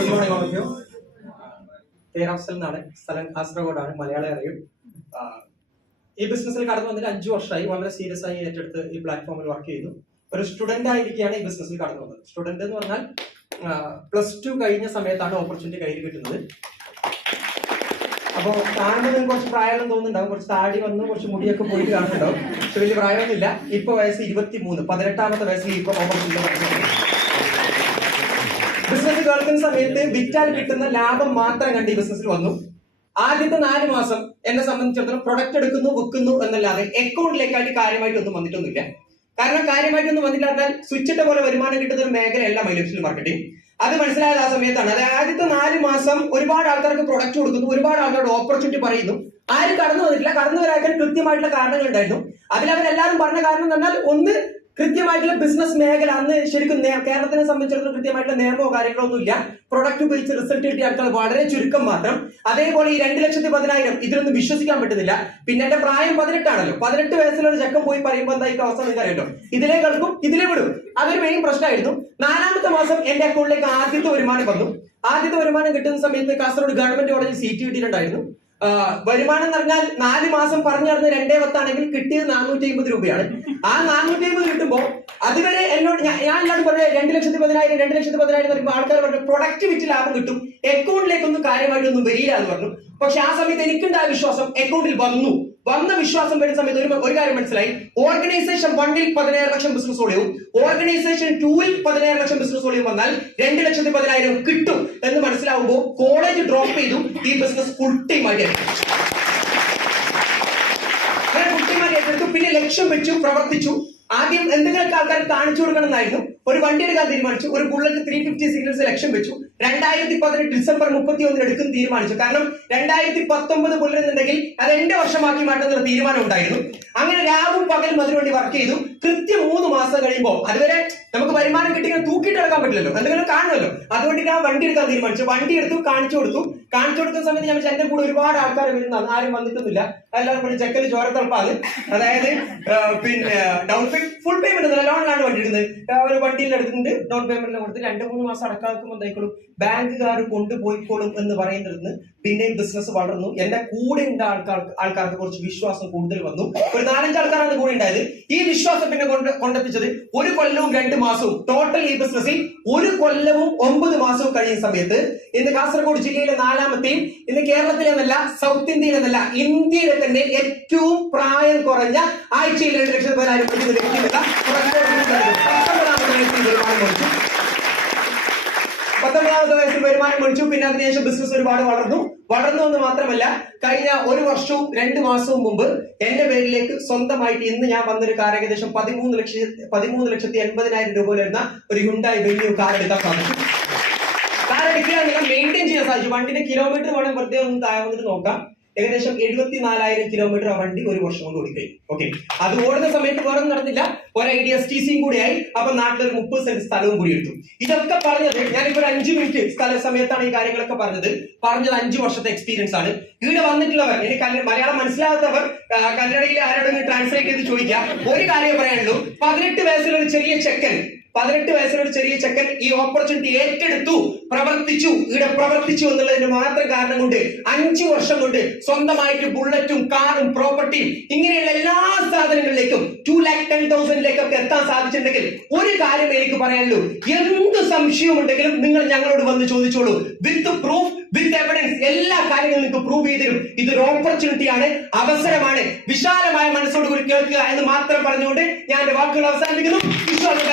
Good morning all of you. പേരഫ്സൽ എന്നാണ്, സ്ഥലം കാസർഗോഡാണ്, മലയാളം അറിയും. ഈ ബിസിനസ്സിൽ കടന്നു വന്നിട്ട് 5 വർഷമായി. വളരെ സീരിയസ് ആയി ഏറ്റെടുത്ത് ഈ പ്ലാറ്റ്ഫോമിൽ വർക്ക് ചെയ്യുന്നു. ഒരു സ്റ്റുഡന്റ് ആയിരിക്കുകയാണ് ഈ ബിസിനസ്സിൽ കടന്നു വന്നത്. സ്റ്റുഡന്റ് എന്ന് പറഞ്ഞാൽ +2 കഴിഞ്ഞ സമയത്താണ് ഓപ്പർച്യൂണിറ്റി കയ്യിൽ കിട്ടുന്നത്. അപ്പോൾ കാണുമ്പോൾ നിങ്ങൾക്ക് കുറച്ച് പ്രായം തോന്നുന്നുണ്ടാവും, കുറച്ച് താടി വന്നു, കുറച്ച് മുടിയൊക്കെ പോയിട്ട് കാണുന്നുണ്ടാവും. പക്ഷെ വലിയ പ്രായമൊന്നുമില്ല. ഇപ്പൊ വയസ്സ് 23, 18ാമത്തെ വയസ്സിൽ ഇപ്പൊ ഓപ്പർച്യൂണിറ്റി ബിസിനസ് കേൾക്കുന്ന സമയത്ത് വിറ്റാൽ കിട്ടുന്ന ലാഭം മാത്രം കണ്ട് ഈ ബിസിനസ്സിൽ വന്നു. ആദ്യത്തെ 4 മാസം എന്നെ സംബന്ധിച്ചിടത്തോളം പ്രൊഡക്റ്റ് എടുക്കുന്നു, വിൽക്കുന്നു എന്നല്ലാതെ അക്കൗണ്ടിലേക്കായിട്ട് കാര്യമായിട്ടൊന്നും വന്നിട്ടൊന്നുമില്ല. കാരണം കാര്യമായിട്ടൊന്നും വന്നിട്ടില്ല. സ്വിച്ച് ഇട്ട പോലെ വരുമാനം കിട്ടുന്ന ഒരു മേഖലയല്ല മൈലക്ഷൻ മാർക്കറ്റിംഗ്. അത് മനസ്സിലായത് ആ സമയത്താണ്. അതായത് ആദ്യത്തെ 4 മാസം ഒരുപാട് ആൾക്കാർക്ക് പ്രൊഡക്റ്റ് കൊടുക്കുന്നു, ഒരുപാട് ആൾക്കാരുടെ ഓപ്പർച്യൂണിറ്റി പറയുന്നു. ആരും കടന്നു വന്നിട്ടില്ല. കടന്നു വരാൻ കൃത്യമായിട്ടുള്ള കാരണങ്ങൾ ഉണ്ടായിരുന്നു. അതിലവരെല്ലാരും പറഞ്ഞ കാരണം എന്ന് പറഞ്ഞാൽ, ഒന്ന്, കൃത്യമായിട്ടുള്ള ബിസിനസ് മേഖല അന്ന് ശരിക്കും കേരളത്തിനെ സംബന്ധിച്ചിടത്തോളം കൃത്യമായിട്ടുള്ള നിയമമോ കാര്യങ്ങളോ ഒന്നുമില്ല. പ്രൊഡക്റ്റ് ഉപയോഗിച്ച് റിസൾട്ട് കിട്ടിയ ആൾക്കാർ വളരെ ചുരുക്കം മാത്രം. അതേപോലെ ഈ 2,10,000 ഇതിലൊന്നും വിശ്വസിക്കാൻ പറ്റുന്നില്ല. പിന്നെ എന്റെ പ്രായം 18 ആണല്ലോ. 18 വയസ്സിലൊരു ചെക്കൻ പോയി പറയുമ്പോൾ എന്തായിരിക്കും അവസ്ഥ നിങ്ങൾക്ക് അറിയട്ടോ. ഇതിലേ കേൾക്കും, ഇതിലേ വിടും. അതൊരു മെയിൻ പ്രശ്നമായിരുന്നു. 4ാമത്തെ മാസം എന്റെ അക്കൗണ്ടിലേക്ക് ആദ്യത്തെ വരുമാനം വന്നു. ആദ്യത്തെ വരുമാനം കിട്ടുന്ന സമയത്ത് കാസർഗോഡ് ഗവൺമെന്റ് കോളേജിൽ സീറ്റ് കിട്ടിയിട്ടുണ്ടായിരുന്നു. വരുമാനം എന്ന് പറഞ്ഞാൽ 4 മാസം പറഞ്ഞു നടന്ന് 2.10 ആണെങ്കിൽ കിട്ടിയത് 450 രൂപയാണ്. ആ 450 കിട്ടുമ്പോൾ അതുവരെ എന്നോട് ഞാൻ എല്ലാവരും പറഞ്ഞു 2,10,000 എന്ന് പറയുമ്പോൾ ആൾക്കാർ പറഞ്ഞു പ്രൊഡക്റ്റ് വിറ്റ് ലാഭം കിട്ടും, അക്കൗണ്ടിലേക്കൊന്നും കാര്യമായിട്ടൊന്നും വരില്ല എന്ന് പറഞ്ഞു. പക്ഷെ ആ സമയത്ത് എനിക്കുണ്ടായ വിശ്വാസം അക്കൗണ്ടിൽ വന്ന വിശ്വാസം വരുന്ന സമയത്ത് ഒരു കാര്യം മനസ്സിലായി. ഓർഗനൈസേഷൻ 1ൽ 17 ലക്ഷം ബിസിനസ് വോളിയവും ഓർഗനൈസേഷൻ 2ൽ 17 ലക്ഷം ബിസിനസ് വോളിയം വന്നാൽ 2,10,000 കിട്ടും എന്ന് മനസ്സിലാവുമ്പോൾ കോളേജ് ഡ്രോപ്പ് ചെയ്തു. ഈ ബിസിനസ് ഫുൾ ടൈം ആയിട്ട് എടുത്തു. പിന്നെ ലക്ഷ്യം വെച്ചു, പ്രവർത്തിച്ചു. ആദ്യം എന്തെങ്കിലും ആൾക്കാർ കാണിച്ചു കൊടുക്കണം എന്നായിരുന്നു. ഒരു വണ്ടി എടുക്കാൻ തീരുമാനിച്ചു. ഒരു ബുള്ളറ്റ് 350 സിഗ്നൽസ് ലക്ഷ്യം വെച്ചു. 2018 ഡിസംബർ 31 എടുക്കുന്ന തീരുമാനിച്ചു. കാരണം 2019 ബുള്ളറ്റുണ്ടെങ്കിൽ അത് എന്റെ വർഷമാക്കി മാറ്റുന്ന തീരുമാനം ഉണ്ടായിരുന്നു. അങ്ങനെ രാവും പകലും അതിനുവേണ്ടി വർക്ക് ചെയ്തു. കൃത്യം 3 മാസം കഴിയുമ്പോൾ, അതുവരെ നമുക്ക് വരുമാനം കിട്ടിയാൽ തൂക്കിയിട്ട് എടുക്കാൻ പറ്റില്ലല്ലോ, എന്തെങ്കിലും കാണുമല്ലോ. അതുകൊണ്ടിട്ട് ആ വണ്ടി എടുക്കാൻ തീരുമാനിച്ചു. വണ്ടി എടുത്തു, കാണിച്ചു കൊടുക്കുന്ന സമയത്ത് ഞാൻ എന്റെ കൂടെ ഒരുപാട് ആൾക്കാർ വരുന്നതാണ്. ആരും വന്നിട്ടൊന്നുമില്ല. എല്ലാവരും കൂടി ചെക്കൽ ചോരത്തളപ്പാണ്. അതായത് പിന്നെ ഡൗൺ ഫുൾ പേയ്മെന്റ് ലോണിലാണ് വണ്ടി എടുക്കുന്നത്. ഒരു വണ്ടിയിൽ എടുത്തിട്ടുണ്ട്, ഡൗൺ പേയ്മെന്റിൽ കൊടുത്ത് 2-3 മാസം അടക്കാക്കുമ്പോൾ എന്തായിക്കോളും, ബാങ്കുകാർ കൊണ്ടുപോയിക്കോളും എന്ന് പറയുന്നിടത്ത് പിന്നെയും ബിസിനസ് വളർന്നു. എന്റെ കൂടെ ഉണ്ട ആൾക്കാർക്ക് കുറച്ച് വിശ്വാസം കൂടുതൽ വന്നു. ഒരു 4-5 ആൾക്കാരാണ് കൂടെ ഉണ്ടായത്. ഈ വിശ്വാസം പിന്നെ കൊണ്ടെത്തിച്ചത് 1 കൊല്ലവും 2 മാസവും. ടോട്ടൽ ഈ ബിസിനസ്സിൽ 1 കൊല്ലവും 9 മാസവും കഴിയുന്ന സമയത്ത് ഇന്ന് കാസർഗോഡ് ജില്ലയിലെ 4ാമത്തെയും, ഇന്ന് കേരളത്തിലെ എന്നല്ല, സൗത്ത് ഇന്ത്യയിൽ എന്നല്ല, ഇന്ത്യയിലെ തന്നെ ഏറ്റവും പ്രായം കുറഞ്ഞ ആഴ്ചയിൽ 2,10,000 ലഭിക്കുന്ന 19ാമത്തെ വയസ്സിൽ വരുമാനം മേടിച്ചു. പിന്നെ അതിനുശേഷം ബിസിനസ് ഒരുപാട് വളർന്നു എന്ന് മാത്രമല്ല, കഴിഞ്ഞ 1 വർഷവും 2 മാസവും മുമ്പ് എന്റെ പേരിലേക്ക് സ്വന്തമായിട്ട് ഇന്ന് ഞാൻ വന്നൊരു കാർ ഏകദേശം 13,80,000 രൂപ വരുന്ന ഒരു ഹ്യുണ്ടായി വെന്യൂ കാർ എടുക്കാൻ സാധിച്ചു. കാർ എടുക്കുക മെയിൻറ്റെയിൻ ചെയ്യാൻ സാധിച്ചു. വണ്ടിന്റെ കിലോമീറ്റർ വേണം വെറുതെ ഒന്ന് താഴെ വന്നിട്ട് നോക്കാം. ഏകദേശം 74,000 കിലോമീറ്റർ ആ വണ്ടി 1 വർഷം കൊണ്ട് ഓടിക്കഴിഞ്ഞു. ഓക്കെ, അത് ഓടുന്ന സമയത്ത് വേറെ നടന്നില്ല. ഒരു STCയും കൂടിയായി. അപ്പൊ നാട്ടിലൊരു 30 സെന്റ് സ്ഥലവും കൂടി എടുത്തു. ഇതൊക്കെ പറഞ്ഞത് ഞാനിപ്പോ 5 മിനിറ്റ് സമയത്താണ് ഈ കാര്യങ്ങളൊക്കെ പറഞ്ഞത് 5 വർഷത്തെ എക്സ്പീരിയൻസ് ആണ്. ഇവിടെ വന്നിട്ടുള്ളവർ, എനിക്ക് മലയാളം മനസ്സിലാകാത്തവർ കന്നഡയിൽ ആരോടെങ്കിലും ട്രാൻസ്ലേറ്റ് ചെയ്ത് ചോദിക്കാം. ഒരു കാര്യം പറയാനുള്ളൂ. 18 വയസ്സിലൊരു ചെറിയ ചെക്കൻ ഈ ഓപ്പർച്യൂണിറ്റി ഏറ്റെടുത്തു, പ്രവർത്തിച്ചു എന്നുള്ളതിന് മാത്രം കാരണം കൊണ്ട് 5 വർഷം കൊണ്ട് സ്വന്തമായിട്ട് ബുള്ളറ്റും കാറും പ്രോപ്പർട്ടിയും ഇങ്ങനെയുള്ള എല്ലാ സാധനങ്ങളിലേക്കും 2,10,000 എത്താൻ സാധിച്ചിട്ടുണ്ടെങ്കിൽ ഒരു കാര്യം എനിക്ക് പറയാനുള്ളൂ. എന്ത് സംശയവും ഉണ്ടെങ്കിലും നിങ്ങൾ ഞങ്ങളോട് വന്ന് ചോദിച്ചോളൂ. വിത്ത് പ്രൂഫ്, വിത്ത് എവിഡൻസ്, എല്ലാ കാര്യങ്ങളും നിങ്ങൾക്ക് പ്രൂവ് ചെയ്തിരും. ഇതൊരു ഓപ്പർച്യൂണിറ്റിയാണ്, അവസരമാണ്. വിശാലമായ മനസ്സോടുകൂടി കേൾക്കുക എന്ന് മാത്രം പറഞ്ഞുകൊണ്ട് ഞാൻ എന്റെ വാക്കുകൾ അവസാനിപ്പിക്കുന്നു. വിശ്വാസം